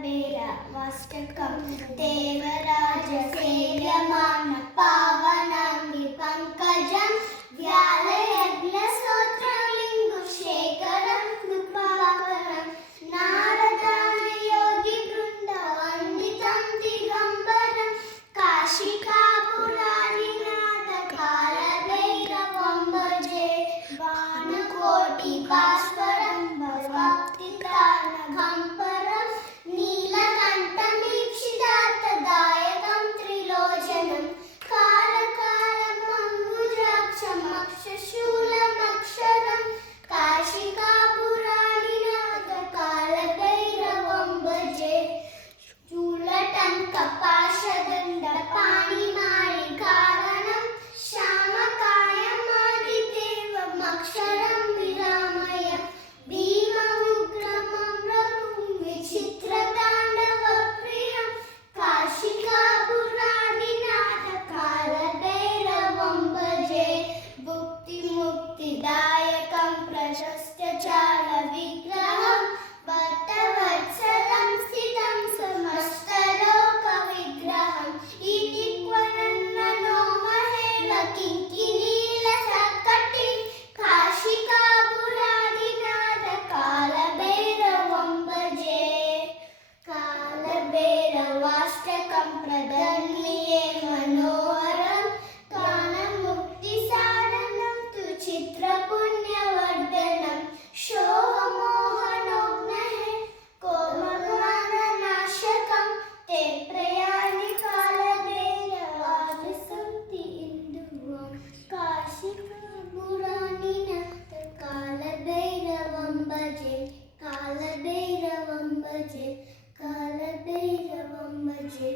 कालभैरवाष्टकं देवराजसेव्यमान पावनांगि पंकजं व्यालयज्ञस्तोत्रं लिङ्गुशेखरं कृपाकरं नारदादियोगिवृन्दवन्दितं दिगम्बरं काशिकापुरादिनाथ कालभैरवं भजे भानुकोटिभास्वरं भक्तितानघं नीलकण्ठमीक्षितार्थदायकं त्रिलोचनं कालकालमम्बुजाक्षमक्षशूलमक्षरं काशिकापुराणिनाथ कालभैरवं भजे शूलटङ्कपाशदण्डपाणिमाणिकारणं श्यामकायमादिदेवमक्षरं विरामयं भीममुग्रमं विचित्रताण्डवप्रियं काशिकापुराणिनाथ कालभैरवं भजे भुक्तिमुक्तिदायकं प्रशस्त्यचालविग्रहं भक्तवत्सलं स्थितं समस्तलोकविग्रहम् इतिक्वनन्ननोमहेलकिङ्किणीलसत्कटिं काशिकापुराणिनाथ कालभैरवं भजे कालभैरवाष्टकं प्रदन्ये मनोहरं ज्ञानमुक्तिसाधनं तु चित्रपुण्यवर्धनं शोभमोहनोग्नः कोमगाननाशकं ते प्रयाणि कालभैरवादिसन्ति इन्दुवं काशिकापुराणिनाथ कालभैरवं भजे कालभैरवं भजे कालभैरवं भजे